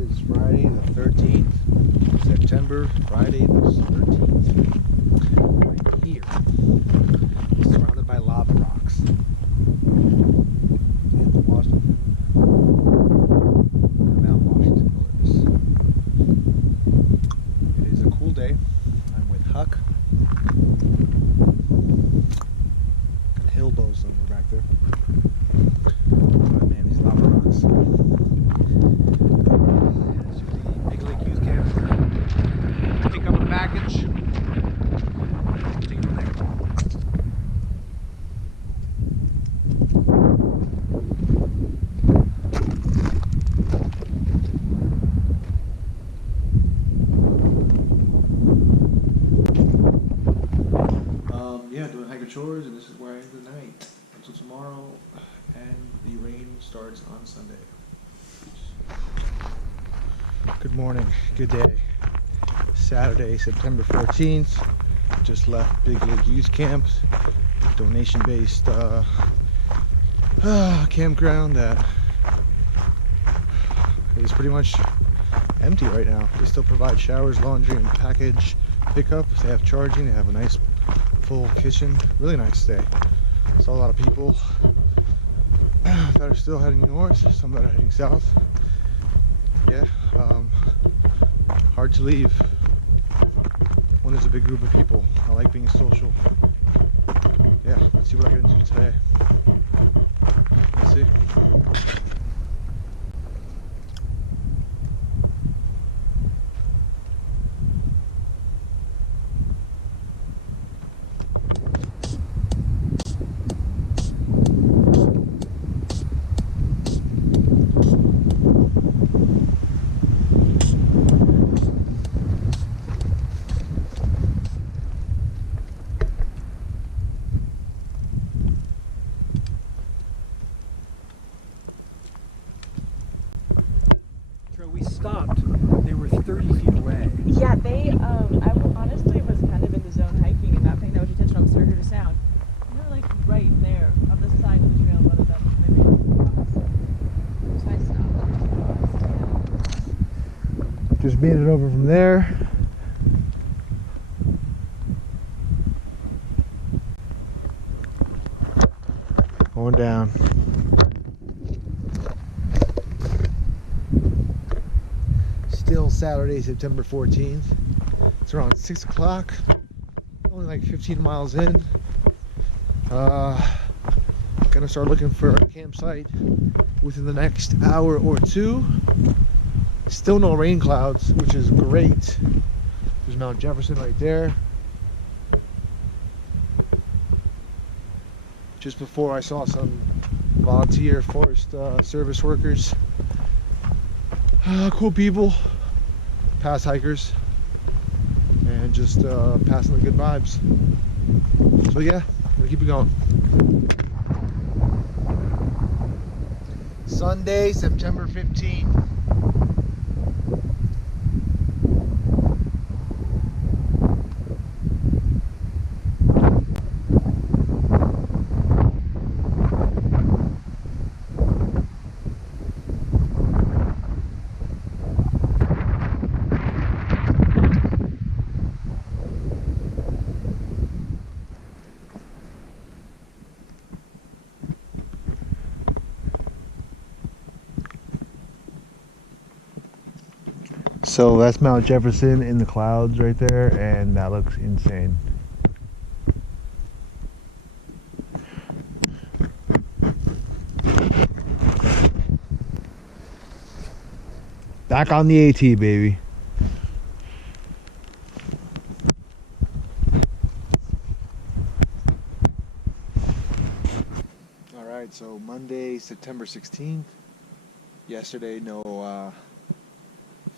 is Friday the 13th, September, Friday the 13th. Right here, surrounded by lava rocks. In Washington, Mount Washington Wilderness. It is a cool day. I'm with Huck and Hilbo somewhere back there. But man, these lava rocks. Big Lake Youth Camp. Pick up a package. Take it from there. Yeah, doing hiker chores, and this is where I end the night until tomorrow, and the rain starts on Sunday. Good morning, good day. Saturday, September 14th. Just left Big Lake Youth Camp, donation-based campground that is pretty much empty right now. They still provide showers, laundry, and package pickup. They have charging. They have a nice full kitchen. Really nice day. Saw a lot of people that are still heading north, some that are heading south. Yeah, hard to leave when there's a big group of people. I like being social. Yeah, let's see what I get into today. Let's see. We stopped. They were 30 feet away. Yeah, I honestly was kind of in the zone hiking and not paying that much attention. I was starting to hear the sound. They were like right there on the side of the trail, one of them. Maybe so I stopped. Just made it over from there. Going down. Still Saturday, September 14th. It's around 6 o'clock. Only like 15 miles in. Gonna start looking for a campsite within the next hour or two. Still no rain clouds, which is great. There's Mount Jefferson right there. Just before I saw some volunteer forest service workers. Cool people. Past hikers, and just passing the good vibes. So yeah, I'm gonna keep it going. Sunday, September 15th. So that's Mount Jefferson in the clouds right there, and that looks insane. Back on the AT, baby. Alright, so Monday, September 16th. Yesterday, no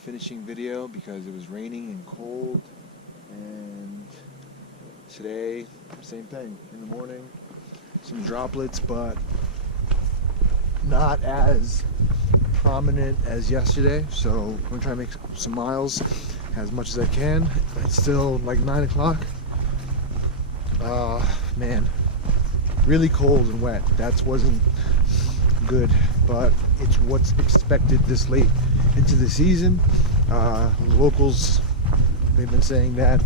finishing video because it was raining and cold, and today same thing. In the morning some droplets, but not as prominent as yesterday, so I'm gonna try to make some miles as much as I can. It's still like 9 o'clock. Man, really cold and wet. That wasn't good, but it's what's expected this late into the season. Locals, they've been saying that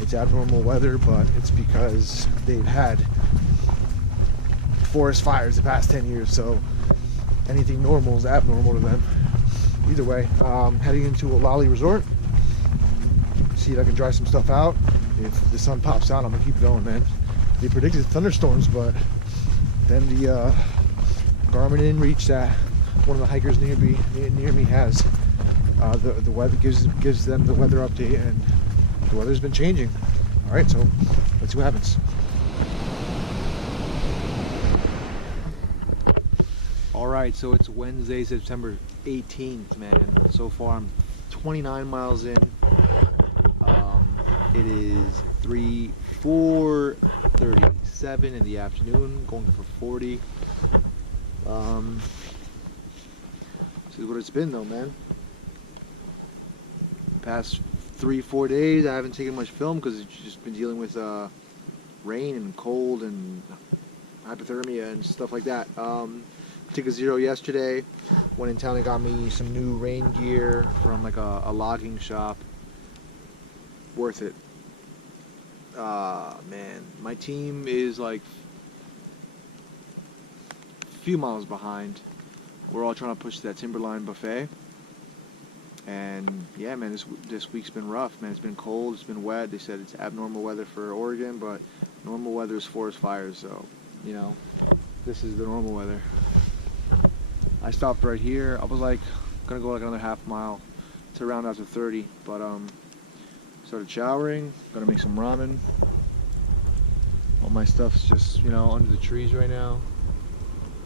it's abnormal weather, but it's because they've had forest fires the past 10 years, so anything normal is abnormal to them. Either way, heading into Olali Resort, see if I can dry some stuff out. If the sun pops out, I'm gonna keep going, man. They predicted thunderstorms, but then the Garmin inReach that one of the hikers near me has, the weather gives them the weather update, and the weather's been changing. All right, so let's see what happens. All right, so it's Wednesday, September 18th, man. So far, I'm 29 miles in. It is 4:37 in the afternoon, going for 40. This is what it's been, though, man. The past 3-4 days, I haven't taken much film because it's just been dealing with rain and cold and hypothermia and stuff like that. Took a zero yesterday. Went in town and got me some new rain gear from like a logging shop. Worth it. Man, my team is like a few miles behind. We're all trying to push that Timberline buffet. And yeah, man, this week's been rough, man. It's been cold, it's been wet. They said it's abnormal weather for Oregon, but normal weather is forest fires, so, you know, this is the normal weather. I stopped right here. I was like gonna go like another half mile to round out to 30, but started showering, gonna make some ramen. All my stuff's just, you know, under the trees right now.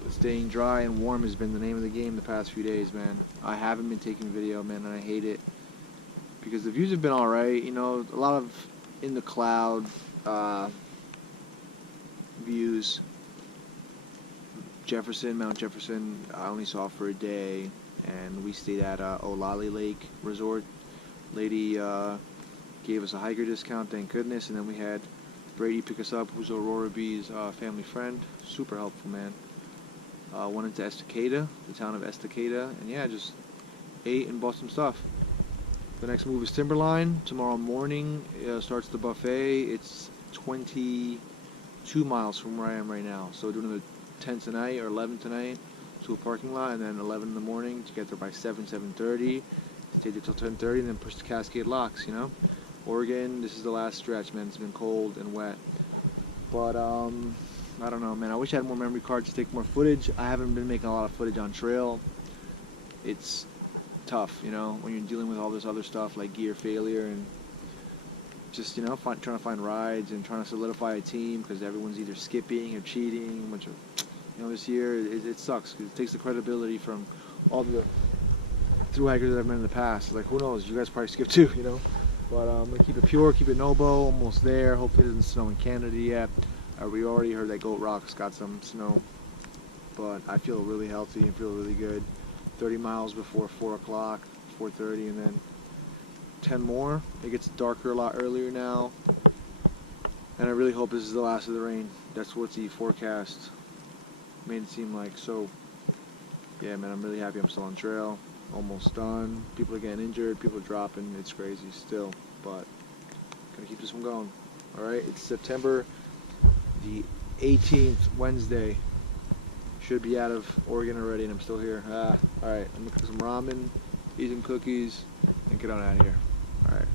But staying dry and warm has been the name of the game the past few days, man. I haven't been taking video, man, and I hate it because the views have been alright, you know, a lot of in the cloud views. Mount Jefferson, I only saw for a day, and we stayed at Olali Lake Resort. Lady gave us a hiker discount, thank goodness, and then we had Brady pick us up, who's Aurora B's family friend. Super helpful, man. Went into Estacada, the town of Estacada, and yeah, just ate and bought some stuff. The next move is Timberline. Tomorrow morning starts the buffet. It's 22 miles from where I am right now, so doing another 10 tonight or 11 tonight to a parking lot, and then 11 in the morning to get there by 7:30. Stay there till 10:30, and then push the Cascade Locks. You know, Oregon. This is the last stretch, man. It's been cold and wet, but I don't know, man. I wish I had more memory cards to take more footage. I haven't been making a lot of footage on trail. It's tough, you know, when you're dealing with all this other stuff like gear failure and just, you know, trying to find rides and trying to solidify a team because everyone's either skipping or cheating, which, you know, this year it sucks because it takes the credibility from all the thru hikers that I've met in the past. Like, who knows? You guys probably skip too, you know. But I'm gonna keep it pure, keep it Nobo, almost there. Hopefully it doesn't snow in Canada yet. We already heard that Goat Rock's got some snow, but I feel really healthy and feel really good. 30 miles before 4 o'clock, 4:30, and then 10 more. It gets darker a lot earlier now, and I really hope this is the last of the rain. That's what the forecast made it seem like. So yeah, man, I'm really happy I'm still on trail, almost done. People are getting injured, people are dropping. It's crazy still, but gonna keep this one going. All right, it's September the 18th, Wednesday. Should be out of Oregon already, and I'm still here. All right, I'm gonna cook some ramen, eat some cookies, and get on out of here. All right.